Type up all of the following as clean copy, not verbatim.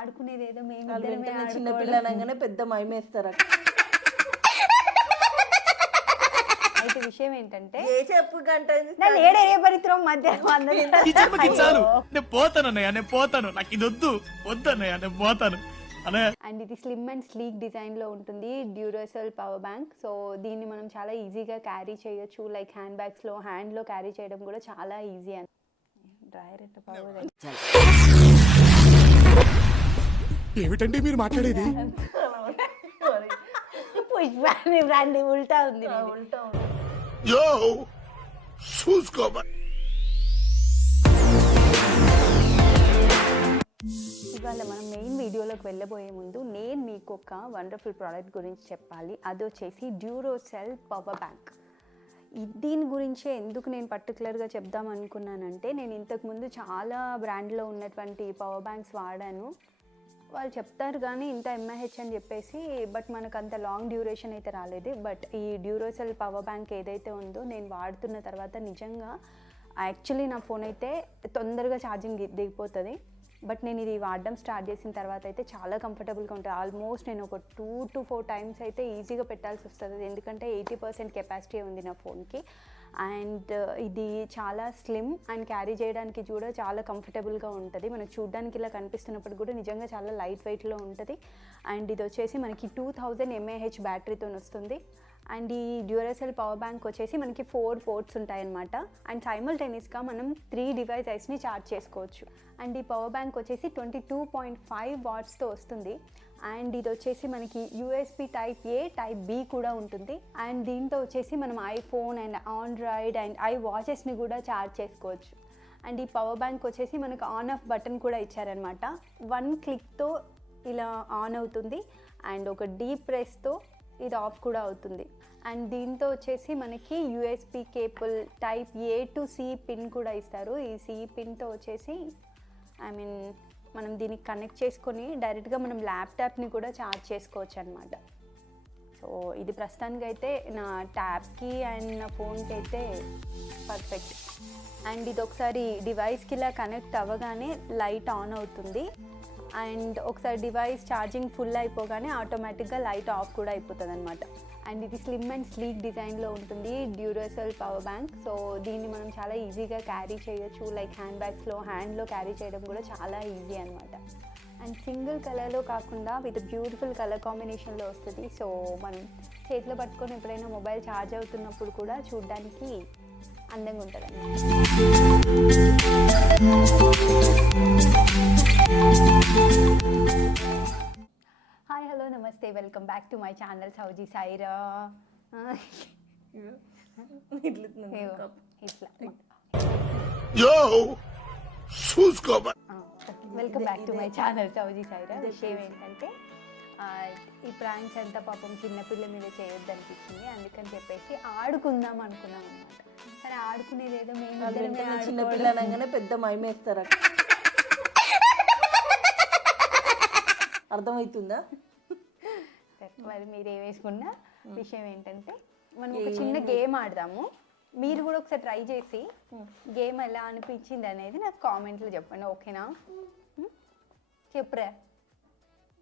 ఆడుకునేదేదో చిన్న పిల్లలంగానే పెద్ద మైమేస్తారు. అయితే విషయం ఏంటంటే చెప్పు గంట నన్ను ఏడే పరిత్రం నేను పోతానన్నయ్య, నేను పోతాను, నాకు ఇది వద్దన్నయ్య, నేను పోతాను. అండ్ ఇది స్లిమ్ అండ్ స్లీక్ డిజైన్ లో ఉంటుంది, డ్యూరసెల్ పవర్ బ్యాంక్. సో దీన్ని మనం చాలా ఈజీగా క్యారీ చేయొచ్చు, లైక్ హ్యాండ్ బ్యాగ్స్ లో హ్యాండ్ లో క్యారీ చేయడం కూడా చాలా ఈజీ. అని డ్రైయర్ ఎంత పవర్ ఏమిటండి మీరు మాట్లాడేది? పుష్పాన్ని ఉల్టా ఉంది. ఇవాళ మనం మెయిన్ వీడియోలోకి వెళ్ళబోయే ముందు నేను మీకు ఒక వండర్ఫుల్ ప్రోడక్ట్ గురించి చెప్పాలి. అది వచ్చేసి డ్యూరోసెల్ పవర్ బ్యాంక్. దీని గురించే ఎందుకు నేను పర్టికులర్గా చెప్దాం అనుకున్నానంటే, నేను ఇంతకుముందు చాలా బ్రాండ్లో ఉన్నటువంటి పవర్ బ్యాంక్స్ వాడాను. వాళ్ళు చెప్తారు కానీ ఇంత ఎంఏహెచ్ అని చెప్పేసి, బట్ మనకు అంత లాంగ్ డ్యూరేషన్ అయితే రాలేదు. బట్ ఈ డ్యూరోసెల్ పవర్ బ్యాంక్ ఏదైతే ఉందో నేను వాడుతున్న తర్వాత నిజంగా యాక్చువల్లీ నా ఫోన్ అయితే తొందరగా ఛార్జింగ్ దిగిపోతుంది. బట్ నేను ఇది వాడడం స్టార్ట్ చేసిన తర్వాత అయితే చాలా కంఫర్టబుల్గా ఉంటుంది. ఆల్మోస్ట్ నేను ఒక 2 to 4 times అయితే ఈజీగా పెట్టాల్సి వస్తుంది, ఎందుకంటే 80% కెపాసిటీ ఉంది నా ఫోన్కి. అండ్ ఇది చాలా స్లిమ్ అండ్ క్యారీ చేయడానికి కూడా చాలా కంఫర్టబుల్గా ఉంటుంది. మనకు చూడడానికి ఇలా కనిపిస్తున్నప్పుడు కూడా నిజంగా చాలా లైట్ వెయిట్లో ఉంటుంది. అండ్ ఇది వచ్చేసి మనకి 2000 mAh బ్యాటరీతో వస్తుంది. అండ్ ఈ డ్యూరసెల్ పవర్ బ్యాంక్ వచ్చేసి మనకి 4 పోర్ట్స్ ఉంటాయన్నమాట. అండ్ సైమల్టేనియస్గా మనం 3 డివైసెస్ని ఛార్జ్ చేసుకోవచ్చు. అండ్ ఈ పవర్ బ్యాంక్ వచ్చేసి 22.5 వాట్స్తో వస్తుంది. అండ్ ఇది వచ్చేసి మనకి యూఎస్బి టైప్ ఏ, టైప్ బి కూడా ఉంటుంది. అండ్ దీంతో వచ్చేసి మనం ఐఫోన్ అండ్ ఆండ్రాయిడ్ అండ్ వాచెస్ని కూడా ఛార్జ్ చేసుకోవచ్చు. అండ్ ఈ పవర్ బ్యాంక్ వచ్చేసి మనకు ఆన్ ఆఫ్ బటన్ కూడా ఇచ్చారనమాట. 1 క్లిక్తో ఇలా ఆన్ అవుతుంది అండ్ ఒక డీప్ ప్రెస్తో ఇది ఆఫ్ కూడా అవుతుంది. అండ్ దీంతో వచ్చేసి మనకి USB cable type A to C pin కూడా ఇస్తారు. ఈ సి పిన్తో వచ్చేసి మనం దీనికి కనెక్ట్ చేసుకొని డైరెక్ట్గా మనం ల్యాప్టాప్ని కూడా ఛార్జ్ చేసుకోవచ్చు అనమాట. సో ఇది ప్రస్తుతానికి అయితే నా ట్యాబ్కి అండ్ నా ఫోన్కి అయితే పర్ఫెక్ట్. అండ్ ఇది ఒకసారి డివైస్కి ఇలా కనెక్ట్ అవ్వగానే లైట్ ఆన్ అవుతుంది. అండ్ ఒకసారి డివైస్ ఛార్జింగ్ ఫుల్ అయిపోగానే ఆటోమేటిక్గా లైట్ ఆఫ్ కూడా అయిపోతుంది అనమాట. అండ్ ఇది స్లిమ్ అండ్ స్లీక్ డిజైన్లో ఉంటుంది, డ్యూరసెల్ పవర్ బ్యాంక్. సో దీన్ని మనం చాలా ఈజీగా క్యారీ చేయొచ్చు, లైక్ హ్యాండ్ బ్యాగ్స్లో హ్యాండ్లో క్యారీ చేయడం కూడా చాలా ఈజీ అనమాట. అండ్ సింగిల్ కలర్లో కాకుండా విత్ బ్యూటిఫుల్ కలర్ కాంబినేషన్లో వస్తుంది. సో మనం చేతిలో పట్టుకొని ఎప్పుడైనా మొబైల్ ఛార్జ్ అవుతున్నప్పుడు కూడా చూడడానికి అందంగా ఉంటుంది అన్నమాట. హాయ్, హలో, నమస్తే, welcome back to my channel Souji Saira. Welcome back to my channel Souji Saira. విషయం ఏంటంటే ఈ ప్రాంక్స్ అంతా పాపం చిన్నపిల్ల మీద చేయొద్దు అనిపించింది, అందుకని చెప్పేసి ఆడుకుందాం అనుకున్నాం అనమాట. కానీ ఆడుకునేదేదో మేము చిన్న పిల్లలంగానే పెద్ద మైమేస్తారు. అర్థమవుతుందా? మరి మీరు ఏమేసుకున్నా విషయం ఏంటంటే, మనం ఒక చిన్న గేమ్ ఆడదాము. మీరు కూడా ఒకసారి ట్రై చేసి గేమ్ ఎలా అనిపించింది అనేది నాకు కామెంట్లో చెప్పండి, ఓకేనా? చెప్పురా,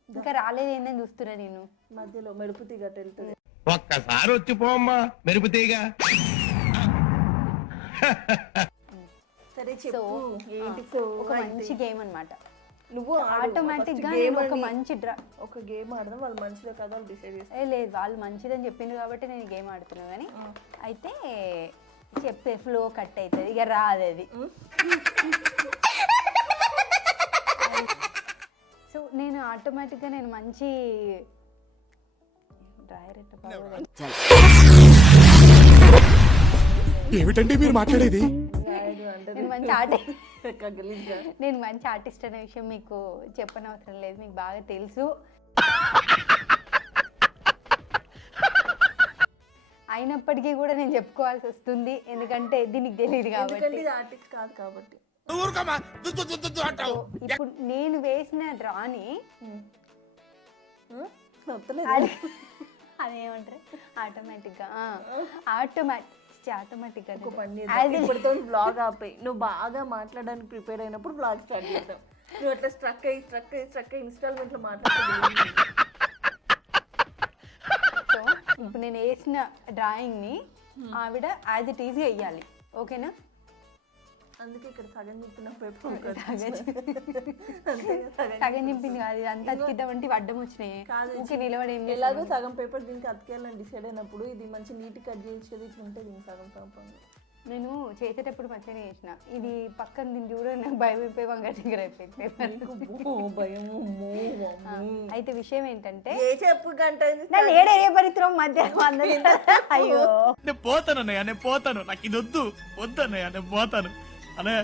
ఇంకా రాలేదు ఏందని చూస్తున్నా నేను. మధ్యలో మెరుపు తీగ వెళ్తుంది, ఒక్కసారి వచ్చిపోమ్మా మెరుపు తీగ. సరే చెప్పు. ఒక మంచి గేమ్ అనమాట. నువ్వు ఆటోమేటిక్గా ఒక మంచి ఒక గేమ్ ఆడదాం. వాళ్ళు మంచిదో కదా డిసైడ్ చేస్తారు. లేదు, వాళ్ళు మంచిదని చెప్పిండ్రు కాబట్టి నేను గేమ్ ఆడుతున్నా. కానీ అయితే చెప్పే ఫ్లో కట్ అవుతుంది, ఇక రాదు అది. సో నేను ఆటోమేటిక్గా నేను మంచి డ్రైయర్ ఏమిటండి మీరు మాట్లాడేది? నేను మంచి ఆర్టిస్ట్ అనే విషయం మీకు చెప్పనవసరం లేదు, మీకు బాగా తెలుసు. అయినప్పటికీ కూడా నేను చెప్పుకోవాల్సి వస్తుంది, ఎందుకంటే దీనికి తెలియదు కాబట్టి. ఆర్టిస్ట్ కాదు కాబట్టి. ఇప్పుడు నేను వేసిన డ్రాని అదేమంటారు ఆటోమేటిక్గా ఆటోమేటిక్గా ఒక పని చేద్దాం. ఇప్పటితో బ్లాగ్ ఆపేయి. నువ్వు బాగా మాట్లాడడానికి ప్రిపేర్ అయినప్పుడు బ్లాగ్ స్టార్ట్ చేద్దాం. నువ్వు అట్లా స్ట్రక్ అయ్యి ఇన్స్టాల్మెంట్లో మాట్లాడుతుంది. సో ఇప్పుడు నేను వేసిన డ్రాయింగ్ని ఆవిడ యాజ్ ఇట్ ఈజీ వేయాలి, ఓకేనా? అందుకే ఇక్కడ సగం చెప్పిన పేపర్ సగం నింపింది కాదు, ఇది అంతా అతికిద్దామంటే ఇవి అడ్డం వచ్చినాయి. కాదు, ఊరికే నిలబడి ఏం ఎలాగో సగం పేపర్ దీనికి అతికేయాలని డిసైడ్ అయినప్పుడు ఇది మంచి నీట్ కట్ చేసేది ఇట్లా ఉంటుంది. దీనికి సగం పాపం నేను చేసేటప్పుడు మంచిగానే చేసిన. ఇది పక్కన దీన్ని చూడ నాకు భయం అయిపోయి వంగ టింగర్ అయిపోయింది పేపర్. భయం. అయితే విషయం ఏంటంటే ఏ చెప్పు గంట నన్ను ఏడే ఏ పరిత్రం మధ్యాహ్నం అందరూ అయ్యో నేను పోతాను అన్నయ్య, నేను పోతాను, నాకు ఇది వద్దు అన్నయ్య, నేను పోతాను అన్నయ్య.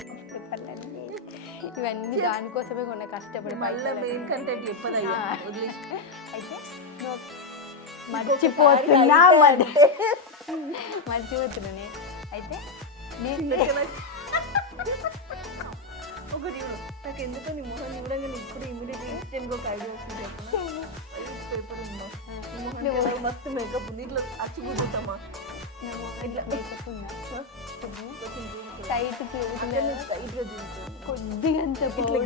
ఇవన్నీ దానికోసమే కొన్న కష్టపడి మళ్ళీ మెయిన్ కంటెంట్ చెప్పదయ్యా. అయితే నువ్వు మర్చిపోతున్నా మర్చిపోతున్నానే. అయితే నేను ఒకటి నాకు ఎందుకో నీ మొహం చూడంగా నీకు ఇప్పుడు ఇమీడియట్ ఇన్స్టెంట్ ఒక ఐడియా వచ్చింది. పేపర్ ఉందా మొహం మస్తు మేకప్ ఉంది. ఇట్లా అచ్చి కూర్చుంటామా ఇట్లా మేకప్ ఉందా టైట్ టైట్గా చూస్తుంది. కొద్దిగా అంత ఇట్లా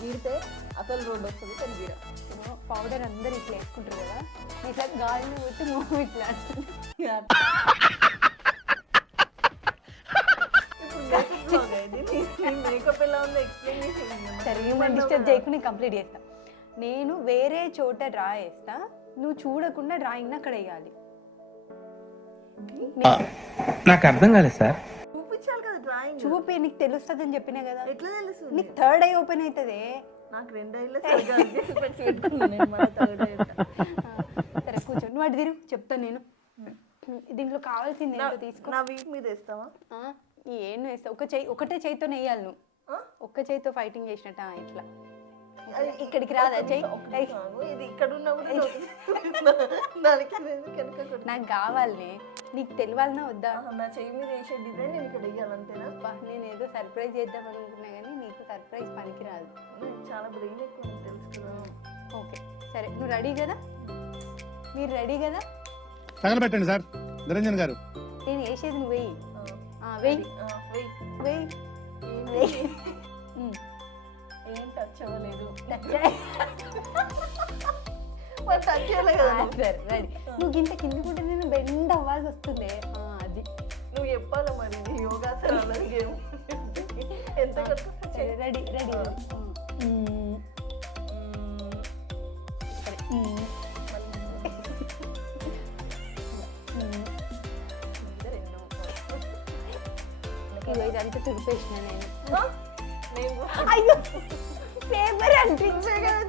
గీరితే అసలు రోడ్డు వస్తుంది. కానీ గీర పౌడర్ అందరు ఇట్లా వేసుకుంటారు కదా, ఇట్లా గాలిని పెట్టి మొహం ఇట్లా మేకప్ ఎలా ఉందో ఎక్స్ప్లెయిన్ చేసి. సరే నేను డిస్టర్బ్ చేయకుండా కంప్లీట్ చేస్తా. నేను వేరే చోట డ్రా చేస్తా, నువ్వు చూడకుండా డ్రాయింగ్ అక్కడ వేయాలి. నాకు అర్థం కాలేదు సార్. చూపించాలి కదా డ్రాయింగ్. చూపి నీకు తెలుస్తుంది అని చెప్పినా కదా. ఎట్లా తెలుసు? నీకు థర్డ్ ఐ ఓపెన్ అవుతుంది. నాకు 2 ఐళ్ళు పెట్టుకున్నాను. సరే కూర్చో, నువ్వు అటు తిరుగు చెప్తాను నేను. దీంట్లో కావాల్సింది ఏంటో తీసుకో. నా వీక్ మీద వేస్తావా? ఏం వేస్తావు? ఒకటే చేయితో వేయాలి నువ్వు. ఒక్క చేయితో ఫైటింగ్ చేసినట్ట ఇట్లా. ఇక్కడికి రాదా చెయ్యి? ఇది ఇక్కడ ఉన్నా కూడా దానికి నాకు కావాలి, నీకు తెలియాలన్నా వద్దా? నా చెయ్యి మీద వేసే డిజైన్ నేను ఇక్కడ వేయాలంతేనా? నేను ఏదో సర్ప్రైజ్ చేద్దాం అనుకున్నా కానీ నీకు సర్ప్రైజ్ పనికి రాదు. చాలా బ్రెయిన్ ఎక్కువ తెలుసు కదా. ఓకే సరే, నువ్వు రెడీ కదా? మీరు రెడీ కదా? తగలబెట్టండి సార్ నిరంజన్ గారు. నేను వేసేది నువ్వు వెయ్యి. వెయ్యి వెయ్యి వెయ్యి. ఏం టచ్ అవ్వలేదు. టచ్ చేయలే కదా. సరే రెడీ. నువ్వు గింత కిందకుంటే నేను బెండ్ అవ్వాల్సి వస్తుంది. అది నువ్వు చెప్పాలి మరి. ఇది యోగాసనాలు గేమ్ ఎంత రెడీ రెడీ. ఇదంతా తుడిపేసిన నేను. అయ్యో పేపర్ అనిపించే కదా.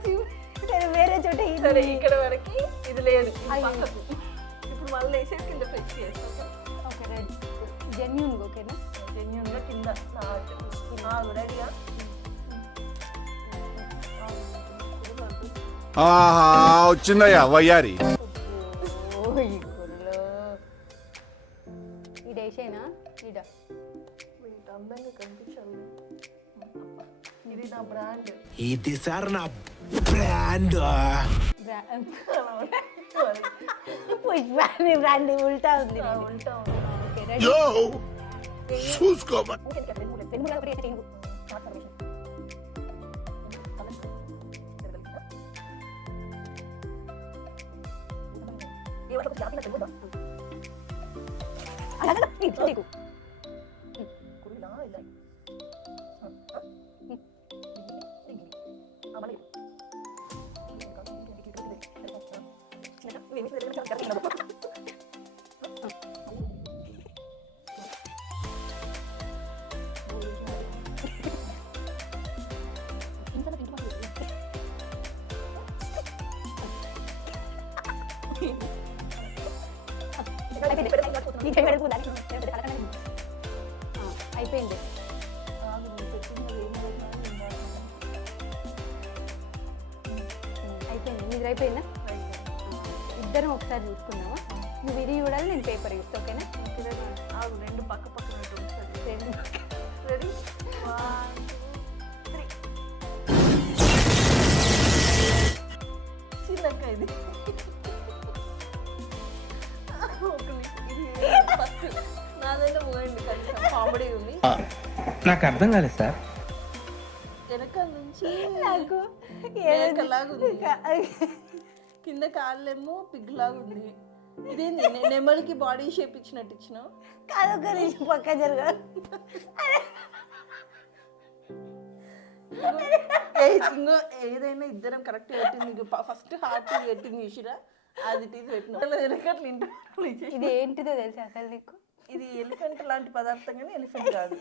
సరే వేరే చోట. సరే ఇక్కడ వరకు ఇది లేదు. ఇప్పుడు మళ్ళీ వేసేది కింద ఫ్రెష్ చేస్తాం. Okay ready. జెన్యూన్ ఓకేనా? జెన్యూన్గా కింద రెడీగా. వచ్చిందయ్యా వయ్యారి. ఇది వేసేనా? ఇడ అందంగా కనిపించాలి. ఇది నా బ్రాండ్. ఇది సార్ నా బ్రాండ్. పుష్పాని బ్రాండ్ ఉల్టా ఉంది. ఉంటా ఓకే రెడీ. చూసుకోమా. అయిపోయింది. అయిపోయింది. నీది అయిపోయిందా? ఇద్దరం ఒకసారి చూసుకున్నావా? నువ్వు ఇది చూడాలి, నేను పేపర్ చూస్తా. ఓకేనా? రెండు పక్క పక్కన రెండు రెడీ. 1 2 3. చిన్నక్క ఇది. ఇది నాకు అర్థం కాలేదు సార్. వెనకాల నుంచి నాకు మేకలాగా ఉంది, కింద కాళ్ళేమో పిగ్ లాగా ఉంది. ఇదేంది నెమలికి బాడీ షేప్ ఇచ్చినట్టు ఇచ్చినావు? కాదు ఒక పక్క జరగ ఇంకో ఏదైనా ఇద్దరం కరెక్ట్ పెట్టింది. ఫస్ట్ హార్ట్ పెట్టింది చూసిరా, అది టీది పెట్టిన. ఇది ఏంటిదో తెలుసా అసలు నీకు? ఇది ఎలిఫెంట్ లాంటి పదార్థం కానీ ఎలిఫెంట్ కాదు.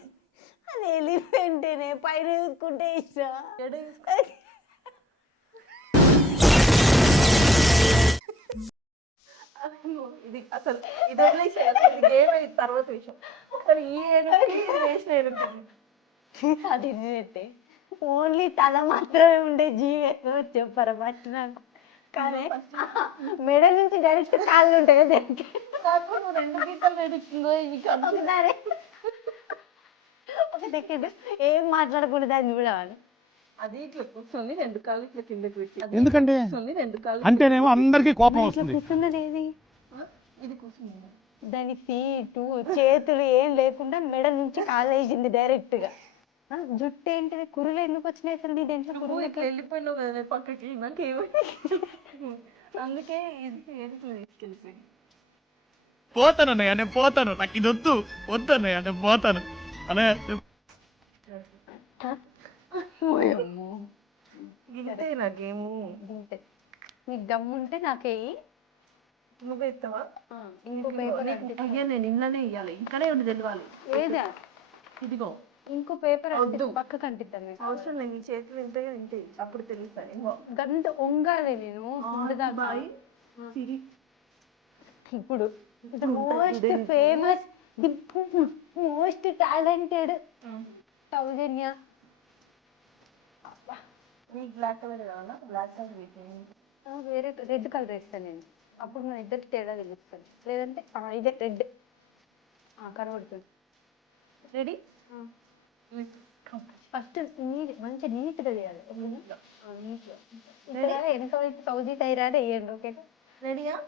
అది ఎలిఫెంటేనే, పైన చూసుకుంటే ఇష్టం. ఎడ ఇది అసలు ఇది వదిలేసే, అసలు ఇది గేమ్ అయిన తర్వాత విషయం. కానీ ఈ ఏనుగుకి ఇది వేసిన ఏనుగు అది నిజతే ఓన్లీ తల మాత్రమే ఉండే జీవి చెప్పారు ఫస్ట్ నాకు. కానీ మెడ నుంచి డైరెక్ట్ కాళ్ళు ఉంటాయి దానికి. నాకు నువ్వు 2 గీతలు నడుస్తుందో ఇవి ఒకసారి ఒక సెకండ్ ఏం మాట్లాడకూడదు దాన్ని చూడాలి. అది ఇట్లా కూర్చొని 2 కాళ్ళు ఇట్లా కిందకి పెట్టి ఎందుకంటే కూర్చొని 2 కాళ్ళు అంటేనేమో అందరికీ కోపం ఇట్లా వస్తుంది. కూర్చున్నది ఏది? ఇది కూర్చుంది. దాని ఫీటు చేతులు ఏం లేకుండా మెడ నుంచి కాళ్ళు వేసింది డైరెక్ట్ గా. జుట్టు ఏంటిది? కురులు ఎందుకు వచ్చినాయి అసలు నీ దేంట్లో? నువ్వు ఇట్లా వెళ్ళిపోయినావు కదా పక్కకి, నాకు అందుకే ఇది ఏనుగులు తీసుకెళ్ళిపోయి. పోతాను అన్నయ్య, నేను పోతాను. నాకు ఇది వద్దు, వద్దు అన్నయ్య, నేను పోతాను అన్నయ్య. ఇంతే నాకేమో. నీకు దమ్ముంటే నాకేయి. నువ్వే ఇస్తావా? ఇంకో పేపర్ అయ్యా నేను ఇళ్ళనే ఇవ్వాలి, ఇంకానే ఉండి తెలవాలి. ఏదా? ఇదిగో ఇంకో పేపర్ వద్దు. పక్కకు అంటిద్దాం. అవసరం లేదు, నీ చేతులు ఇంతే ఇంతే అప్పుడు తెలుస్తాను. ఇంకో గంట వంగాలి నేను ముందుదాకా. బాయ్ సిరి. ఇప్పుడు మోస్ట్ ఫేమస్ మోస్ట్ టాలెంటెడ్ సౌజన్య. నీకు బ్లాక్ కలర్ కావాలా? బ్లాక్ కలర్ పెట్టేయండి. వేరే రెడ్ కలర్ వేస్తాను నేను, అప్పుడు మన ఇద్దరికి తేడా తెలుస్తుంది. లేదంటే ఇదే రెడ్ కనబడుతుంది. రెడీ? ఫస్ట్ మంచి నీట్గా చేయాలి. వెనక వైపు సౌజీ తైరాడే వేయండి. ఓకే రెడీయా?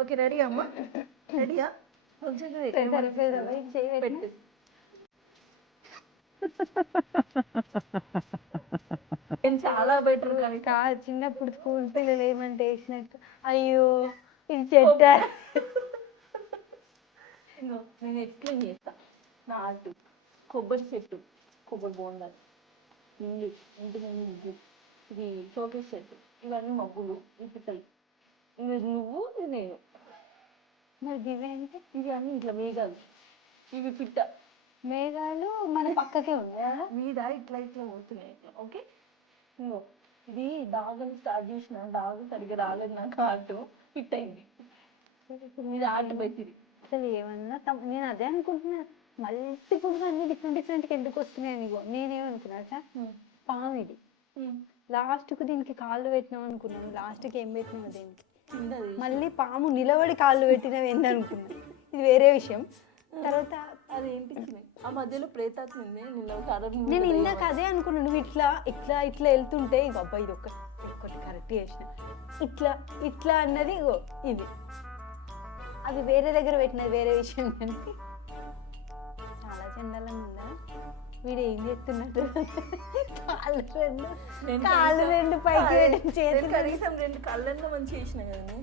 ఓకే రెడీ అమ్మా? రెడీయా? పెట్టు. నేను చాలా బెటర్ కానీ చిన్నప్పుడు స్కూల్ పిల్లలు ఏమంటే వేసినట్టు అయ్యో ఇది చెట్ట. నేను ఎక్స్ప్లెయిన్ చేస్తా. నాటు కొబ్బరి చెట్టు, కొబ్బరి బోండాలు, ఇల్లు, ఇంటి ముందు ఇల్లు, ఇది షోకేస్ చెట్టు, ఇవన్నీ మబ్బులు, ఈ పిట్టలు, ఇవి నువ్వు ఇది నేను. మరి ఇవేంటి? ఇవి అన్నీ ఇట్లా మేఘాలు, ఇవి పిట్ట. మేఘాలు మన పక్కకే ఉన్నాయా? మీద ఇట్లా ఇట్లా పోతున్నాయి. ఓకే ఇగో ఇది డాగుని స్టార్ట్ చేసిన, డాగు సరిగ్గా రాలేదు నాకు ఆట, ఫిట్ అయింది. మీద ఆట పెట్టింది. అసలు ఏమన్నా నేను అదే అనుకుంటున్నా, మల్టిపుల్గా అన్ని డిఫరెంట్ డిఫరెంట్గా ఎందుకు వస్తున్నాయి నీకు. నేనేమనుకున్నా సార్ పాము ఇది, లాస్ట్కు దీనికి కాళ్ళు పెట్టినాం అనుకున్నాం. లాస్ట్కి ఏం పెట్టినావు దీనికి? మళ్ళీ పాము నిలబడి కాళ్ళు పెట్టినవి ఏందనుకున్నా. ఇది వేరే విషయం. తర్వాత అదేంటి ఆ మధ్యలో ప్రేతాత్మ ఉంది. నేను ఇందాక అదే అనుకున్నాను, నువ్వు ఇట్లా ఇట్లా ఇట్లా వెళ్తుంటే ఇగో అబ్బా ఇది ఒక్కటి కరెక్ట్ చేసిన, ఇట్లా ఇట్లా అన్నది ఇగో ఇది. అది వేరే దగ్గర పెట్టినది వేరే విషయం. కానీ చాలా చండాలంగా ఉందా? వీడు ఏం చేస్తున్నట్టు కాళ్ళు రెండు పైకి చేతులు కనీసం 2 కళ్ళల్లో మంచి చేసిన కదా.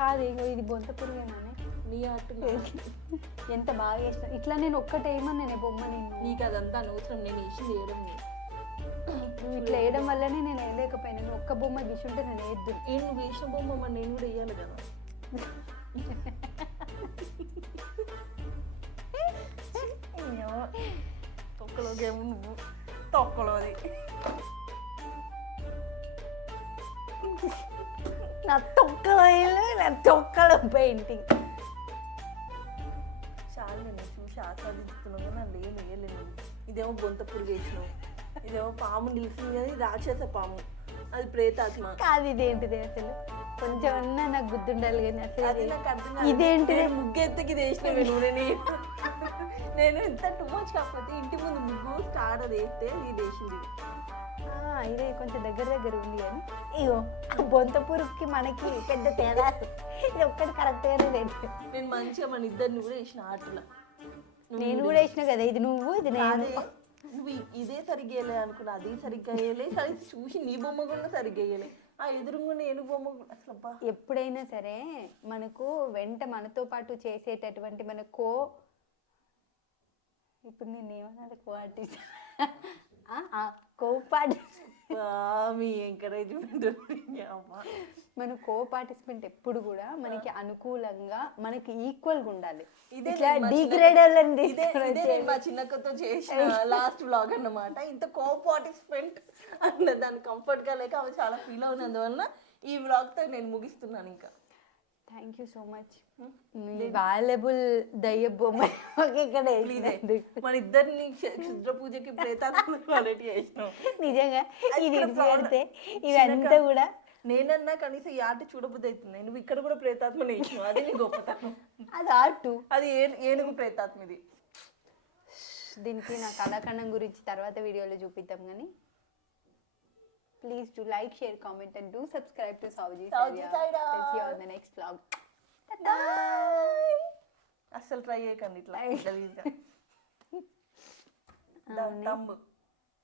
కాదు ఇగో ఇది బొంత పురుగేనానే. నీ ఆర్ట్ ఎంత బాగా చేసిన ఇట్లా నేను ఒక్కటే ఏమన్నా బొమ్మ నేను నీకు అదంతా అనవసరం, నేను వేసింది వేయడం లేదు. నువ్వు ఇట్లా వేయడం వల్లనే నేను వేయలేకపోయినా నువ్వు ఒక్క బొమ్మ గీసుంటే నేను వేద్దు నువ్వు వేసిన బొమ్మ మరి నేను కూడా వేయాలి కదా. తొక్కలోకేమో నువ్వు తొక్కలోది. నా తొక్కలో పెయింటింగ్ చాలా నేను చూసి ఆస్వాదిస్తున్నావు కానీ నన్ను ఏం వేయలేదు. ఇదేమో గొంత పురుగు వేసినావు, ఇదేమో పాము నిలిచింది కానీ రాక్షస పాము, అది ప్రేతాత్మ. కాదు ఇదేంటిది అసలు కొంచెం అన్నా నాకు గుర్తుండాలి కానీ అది అసలు నాకు అర్థం కాదు. ఇదేంటిది ముగ్గెత్తకి ఇది వేసినవి నువ్వు. నేను ఎంత టూ మచ్ కాకపోతే ఇంటి ముందు ముగ్గు స్టార్ట్ అది వేస్తే ఇది వేసింది. ఇదే కొంచెం దగ్గర ఉంది కానీ ఇగో బొంత పురుగుకి మనకి పెద్ద తేడా ఇది ఒక్కటి కరెక్ట్గానే లేదు. నేను మంచిగా మన ఇద్దరిని కూడా వేసిన ఆటలో. నేను కూడా వేసిన కదా ఇది నువ్వు ఇది నేను నువ్వు ఇదే సరిగ్గా వేయలే అనుకున్నా, అది సరిగ్గా వేయలే, సరే చూసి నీ బొమ్మ కూడా సరిగ్గా వేయలే, ఆ ఎదురుగా నేను బొమ్మ అసలు అబ్బా. ఎప్పుడైనా సరే మనకు వెంట మనతో పాటు చేసేటటువంటి మన ఇప్పుడు నేను ఏమన్నా ఆర్టిస్ట్ మీ ఎంకరేజ్మెంట్. మన పార్టిసిపెంట్ ఎప్పుడు కూడా మనకి అనుకూలంగా మనకి ఈక్వల్గా ఉండాలి. ఇదే ఇట్లా నేను మా డిగ్రేడర్ ఇదే నేను మా చిన్నక్కతో చేసిన లాస్ట్ వ్లాగ్ అన్నమాట. ఇంత పార్టిసిపెంట్ అన్న దాన్ని కంఫర్ట్ గా లేక ఆమె చాలా ఫీల్ అవునందువల్ల ఈ వ్లాగ్ తో నేను ముగిస్తున్నాను. ఇంకా thank you so much. Valuable దయ్య బొమ్మ ఇక్కడ మన ఇద్దరిని క్షుద్ర పూజకి ప్రేతాత్మ క్వాలిటీ చేసినాం. నిజంగా ఇది పెడితే ఇవంతా కూడా నేనన్నా కనీసం ఈ ఆర్ట్ చూడబుద్ధి అవుతుంది. నువ్వు ఇక్కడ కూడా ప్రేతాత్మని వేసినావు, అది నీ గొప్పతనం. అది ఆర్ట్, అది ఏనుగు ప్రేతాత్మది. దీనికి నా కళాఖండం గురించి తర్వాత వీడియోలో చూపిద్దాం కానీ please do like, share, comment and do subscribe to Savji Saida. See you on the next vlog. అస్సలు ట్రై చేయకండి ఇట్లా.